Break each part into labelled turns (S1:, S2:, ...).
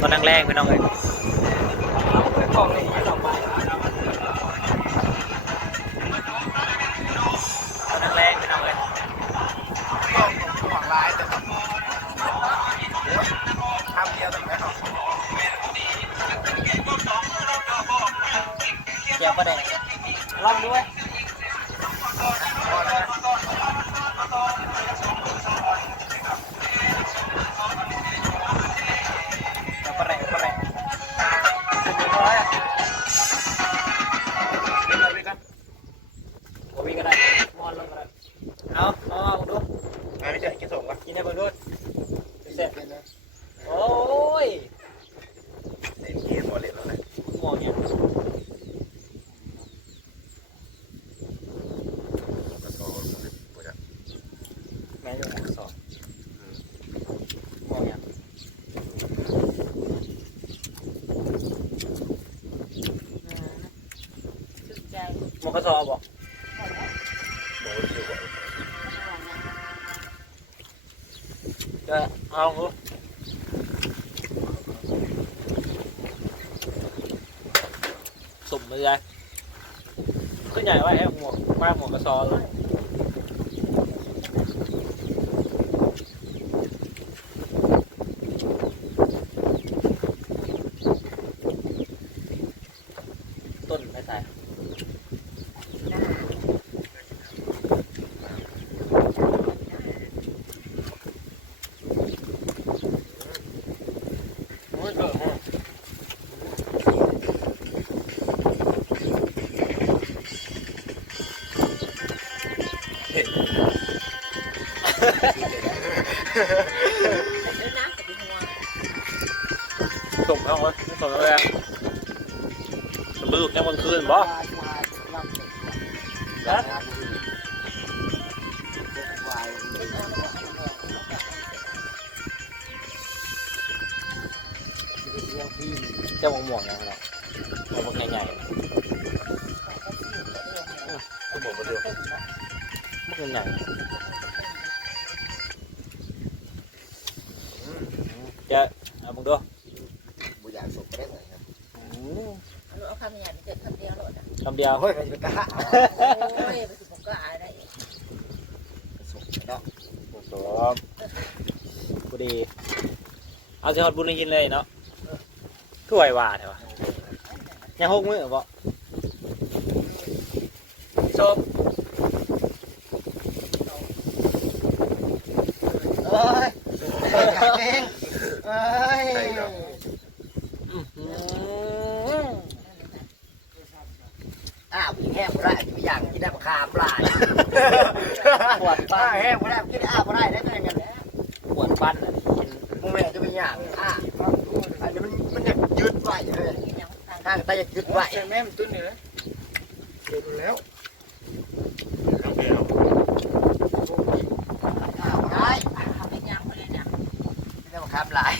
S1: ตอนแรกๆพี่น้องเลย
S2: ย
S1: ก็ได้มอนลงก็ได้เอาเอาเอาดู
S2: อันนี้จะกินส่งวะ
S1: กินได้เบิ่งดูเสร็จโอ้ย
S2: เล่นเกมบอลเล่นอะไร
S1: มองเนี่ย
S2: แล้วก็ตัวจะ
S1: แม่ยังสอนมองเนี่ยมองกระสอบบอก จะเอาดูสุ่มไปเลยขึ้น มเข้าไว้สุ่มแล้วแรงมันบึกแค่บนคืนบ่ฮะเจ้าหมวกหมวกยัง
S2: เอาคำ
S3: หยาบเกิดคำเดียวโหลดอะ
S1: คำเดียว
S2: เฮ้ยใครจะกล้า
S3: โอ้ยไปถึงผมก็อายได้
S2: ส่งไปเนาะ
S1: สมกูดีเอาสิฮอดบุญยินเลยเนาะถ้วยว่าเถอะวะยังหกมือบ่ชม
S2: เอ้ยเองเอ้ย อ้าวพี่แห้งบ่ได้พี่อย่างกินได้ปลาคามลาย
S1: ปวด
S2: ป้า
S1: ปั้น
S2: แห้งบ่ได้กินอ้าวบ่ได้ได้ตัวเองกัน
S1: ปวดปั้นอันนี้กิน
S2: มึงแม่จะเป็นอย่างอะอันนี้มันมันอยากยืดไหวเลยข้างตาอยากยืดไหว
S4: ใช่แม่มันตุ้นนี่เลยเดี๋ยวดูแล้ว
S2: อ้าวได้
S3: ทำเป็นยางไปเลยนะ
S2: กินได้ปลาคามลาย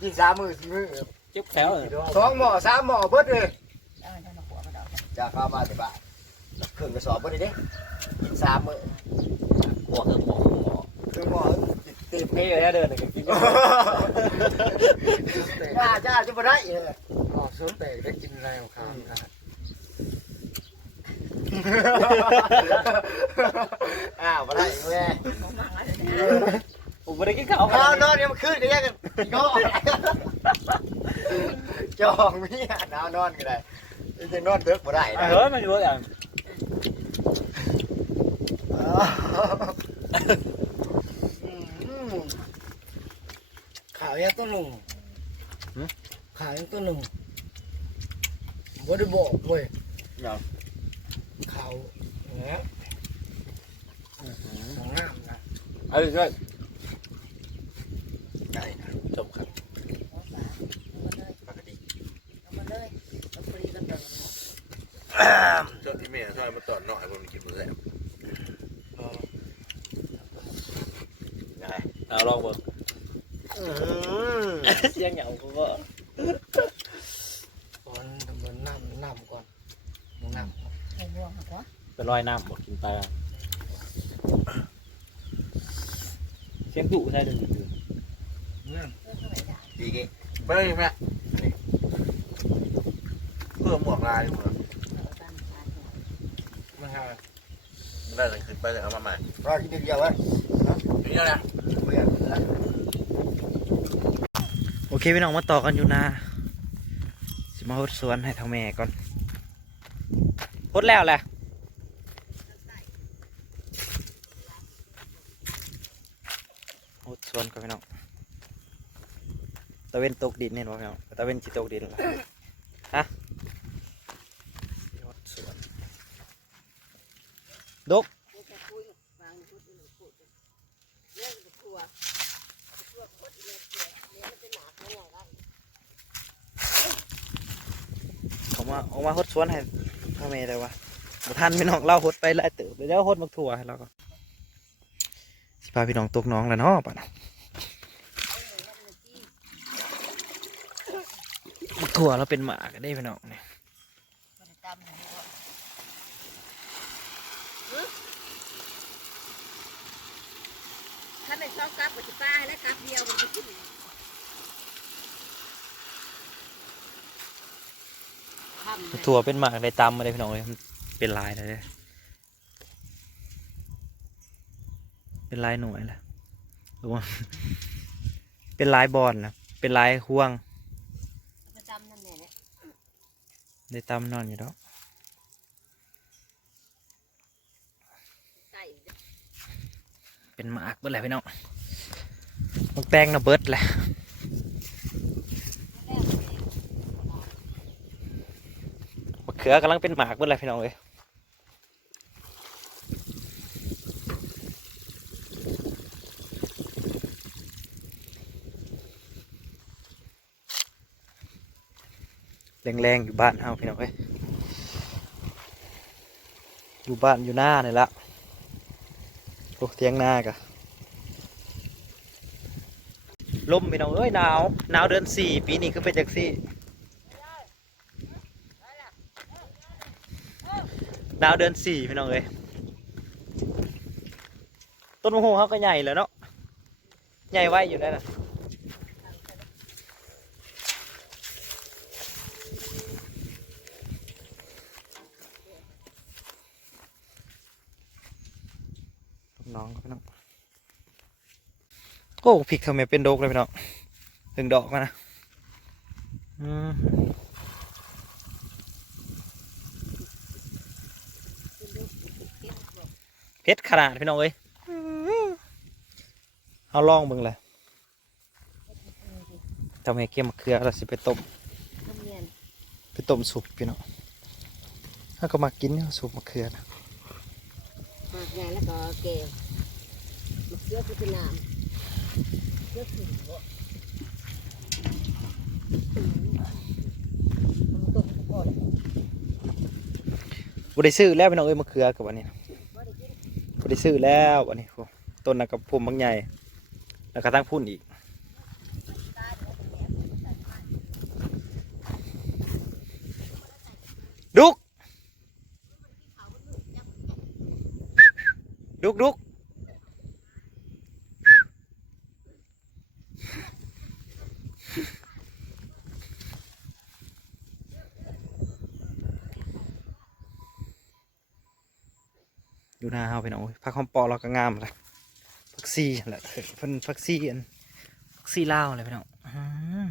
S2: กินสามมือสี่มือ
S1: จิ๊บแถวเลย
S2: สองหม้อสามหม้อเบิดเลย
S3: เอาให้มาหัวมาดอก
S2: จะเข้ามาแต่บ้าน เครื่องกระสอบเบิดเลยเด้กินสามมือ
S1: หัวคือหัวคือหัว
S2: เครื่องหม้อติด
S1: นี่เลยเดินเลยกิน
S2: จ้าจ้าจะมาได้เลย
S4: ออกสวนแต่ได้กินอะไรของเขาครับ
S2: อ้าวมาได้แม่
S3: ของมังอะไรเนี่ย
S1: ผมไม่ได้กินข้าว
S2: เอานอนเนี่ยมันขึ้นกันยังกันก็จองเมียนอนนอนกันได้จะนอนเด็กมาได้นะ
S1: เฮ้ยมันอยู่อย่าง
S4: ขาวยังต้นหนึ่งขาวยังต้นหนึ่งบ่ได้บอกเว้ยขาวเนี่ยของน้ำนะ
S1: เอาอีกด้วย
S2: ได้นะ
S1: จบครับ
S2: ปกติ
S3: เอามาเลยเอาฟรีกันเถอ
S5: หน่อยผมกินหมดแล้ว
S1: เอาลองเบิ่งเสียงเหงากูก็
S4: ก่อนทำบนน้ำน้ำก่อนน้ำ
S3: ให้ม่วงหัว
S1: เป็นรอยน้ำบอกกินไปเสียงดุใช่ดึงดึง
S5: ดีกี่ไปเลยแม่เพื่อหมวกลายหมดไม่ใช่ ได้เลยขึ้นไปเลยเอามาใหม่
S2: รอกินเดียววะ
S5: นี่แล้วนะ
S2: เบื่อแล้ว
S6: โอเคพี่น้องมาต่อกันอยู่นะสิมาหดสวนให้ทางแม่ก่อนหดแล้วแหละหดสวนก่อนพี่น้องตะเวนตกดินเนี่ยบ่พี่น้องตะเวนจิตกดินละฮะหดสวน ดกออกมาออกมาหดสวนให้พ่อแม่ได้วะบ่ทันพี่น้องเราหดไปหลายเติบไปแล้วหดมักถั่วให้เราก็สิพาพี่น้องตกน้องแล้วเนาะป่ะนะมักถั่วเราเป็นหมากันได้พี่น้อง เนี่ย
S3: ถ้าในซอกกับมันจะตายแล้วกับเดียวมันจะขึ้น
S6: มักถั่วเป็นหมากได้ตำมาได้พี่น้องเลยมันเป็นลายเลยเด้อเป็นลายหน่วยละรู้ว่าเป็นลายบอลนะเป็นลายห่วง
S3: ประจำนั่นแหละ
S6: ได้ตำนอนอยู่แล้ว
S3: ไก่
S6: เป็นหมากเบิดแหละพี่น้องมักแตงนะเบิดแหละมะเขือกำลังเป็นหมากเบิดแหละพี่น้องเลยแรงๆอยู่บ้านเฮาพี่น้องเอ้ยอยู่บ้านอยู่หน้านี่ละ อ้เตียงหน้ากะลมไปน้องเอ้ยหนาวหนาวเดือนสี่ปีนี้คือเป็นจังสี่หนาวเดือนสี่พี่น้องเอ้ยต้นมะฮงเขาก็ใหญ่แล้วเนาะใหญ่ไว้อยู่ได้นะ น้องพี่น้องโอ้พริกทำไมเป็นดกเลยพี่น้องถึงดอกมานะอืมเผ็ดขนาดพี่น้องเอ้ยเอาล่องเบิ่งเลยทำให้เกี่ยมะเขือเราสิไปต้มไปต้มสุปพี่น้องถ้าก็มากินเนี่ยสุปมะเขือนะ
S3: มากแล้วก็เกล มะเขือคือน้ำเขือคือตกก่อน
S6: บได้ซื้อแล้วพี่น้องเอ้ยมะเขือกับวันนี้นะบได้ซื้อแล้ววันนี้พวกต้นนะกับพุ่มบางใหญ่แล้วก็ตั้งพุ่นอีกดุกดุกดุก ดูหน้าเฮาพี่น้องพักหอมปอเราก็งามเลยพักซีแหละเพิ่นพักซีอันพักซีลาวอะไรพี่น้องอื้อหือ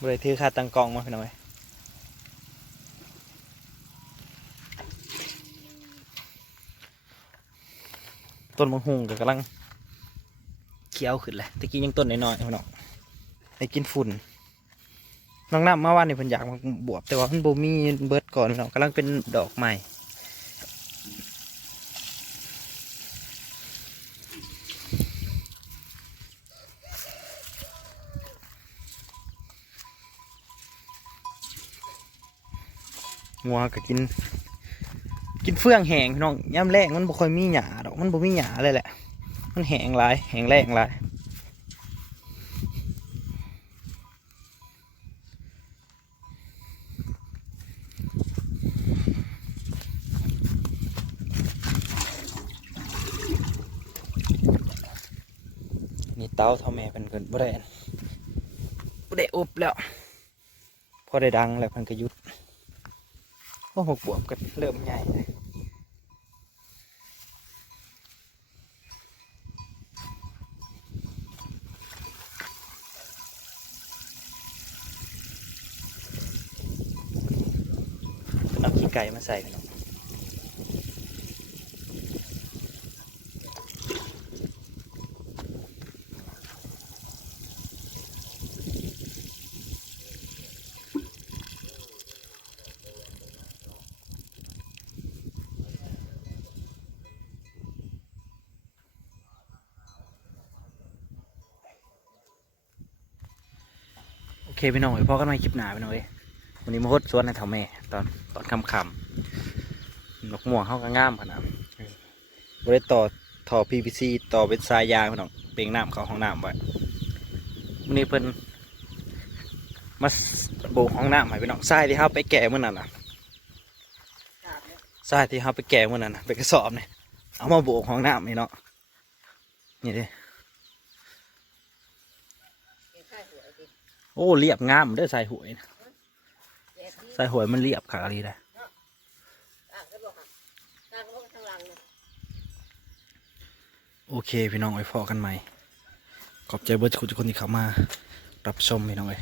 S6: บ่ได้ถือค่าตังกองมาพี่น้องเอ้ยต้นมังหุงก็กำลังเขียวขึ้นเลยตะกี้ยังต้นน้อยๆพี่น้องได้กินฝุ่นน้องน้ำมาวันนี้เพิ่นอยากมาบวบแต่ว่ามันบ่มีเบิดก่อนพี่น้องกำลังเป็นดอกใหม่ งัวก็กิน กินเฟื่องแห้งพี่น้องย่ำแรงมันบ่ค่อยมีหยาดอกมันบ่มีหยาเลยแหละ มันแห้งหลายแห้งแรงหลายนี่เต้าเท่าแม่เป็นเกินบ่ได้อันบ่ได้อบแล้วพอได้ดังแล้วเพิ่นก็หยุด โอ้หกบวบก็เริ่มใหญ่เลยเอาขี้ไก่มาใส่กันเเคพี่น้องไว้พอกันใหม่คลิปหน้าพี่น้องเอ้ยวันนี้มาฮดสวนในเท่าแม่ ตอนตอนค่ำนกม่วงเข้าก็ง่ามขนาดบริต่อท่อ PVC ต่อเป็นสายยางพี่น้องเปลงน้ำเขาห้องน้ำไว้วันนี้เพิ่นมาโบกห้องน้ำให้พี่น้องทรายที่เขาไปแก่เมื่อนั้นน่ะทรายที่เขาไปแก่เมื่อนั้นน่ะไปกระสอบเนี่ยเอามาโบกห้องน้ำนี่เนาะนี่เด้
S3: เก็บข้าวหัวดิ
S6: โอ้เรียบงามเด้อสายหวยนะสายหวยมันเรียบขาอะไรได้
S3: อ่างก็บอกค่ะอ่างก็บอกข้างหลังนะ
S6: โอเคพี่น้องไว้พอกันใหม่ ขอบใจเบิร์ดทุกคนที่เข้ามา รับชมพี่น้องเอ้ย